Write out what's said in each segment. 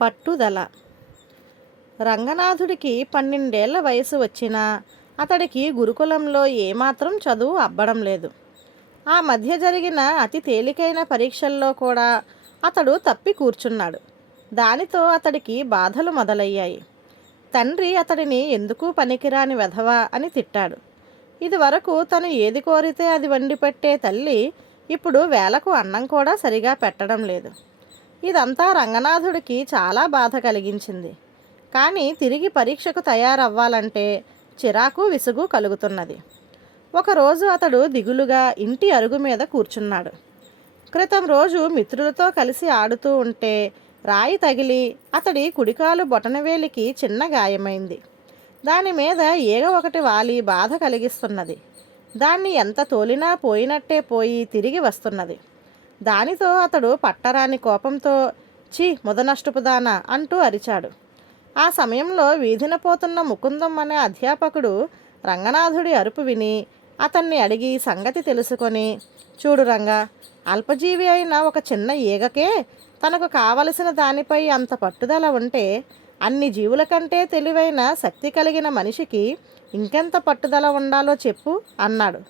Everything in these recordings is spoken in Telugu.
పట్టుదల. రంగనాథుడికి పన్నెండేళ్ళ వయసు వచ్చినా అతడికి గురుకులంలో ఏమాత్రం చదువు అబ్బడం లేదు. ఆ మధ్య జరిగిన అతి తేలికైన పరీక్షల్లో కూడా అతడు తప్పి కూర్చున్నాడు. దానితో అతడికి బాధలు మొదలయ్యాయి. తండ్రి అతడిని ఎందుకు పనికిరాని వెధవా అని తిట్టాడు. ఇదివరకు తను ఏది కోరితే అది వండి పెట్టే తల్లి ఇప్పుడు వేలకు అన్నం కూడా సరిగా పెట్టడం లేదు. ఇదంతా రంగనాథుడికి చాలా బాధ కలిగించింది. కానీ తిరిగి పరీక్షకు తయారవ్వాలంటే చిరాకు విసుగు కలుగుతున్నది. ఒకరోజు అతడు దిగులుగా ఇంటి అరుగు మీద కూర్చున్నాడు. క్రితం రోజు మిత్రులతో కలిసి ఆడుతూ ఉంటే రాయి తగిలి అతడి కుడికాలు బొటనవేలికి చిన్న గాయమైంది. దాని మీద ఏగ ఒకటి వాలి బాధ కలిగిస్తున్నది. దాన్ని ఎంత తోలినా పోయినట్టే పోయి తిరిగి వస్తున్నది. దానితో అతడు పట్టరాని కోపంతో చి ముదనష్టపుదాన అంటూ అరిచాడు. ఆ సమయంలో వీధిన పోతున్న ముకుందం అనే అధ్యాపకుడు రంగనాథుడి అరుపు విని అతన్ని అడిగి సంగతి తెలుసుకొని చూడు రంగా అల్పజీవి అయిన ఒక చిన్న ఈగకే తనకు కావలసిన దానిపై అంత పట్టుదల ఉంటే అన్ని జీవుల కంటే తెలివైన శక్తి కలిగిన మనిషికి ఇంకెంత పట్టుదల ఉండాలో చెప్పు అన్నాడు.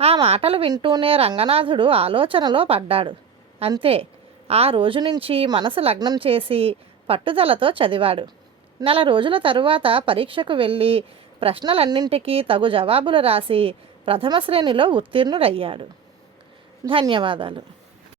ఆ మాటలు వింటూనే రంగనాథుడు ఆలోచనలో పడ్డాడు. అంతే ఆ రోజు నుంచి మనసు లగ్నం చేసి పట్టుదలతో చదివాడు. నెల రోజుల తరువాత పరీక్షకు వెళ్ళి ప్రశ్నలన్నింటికీ తగు జవాబులు రాసి ప్రథమ శ్రేణిలో ఉత్తీర్ణుడయ్యాడు. ధన్యవాదాలు.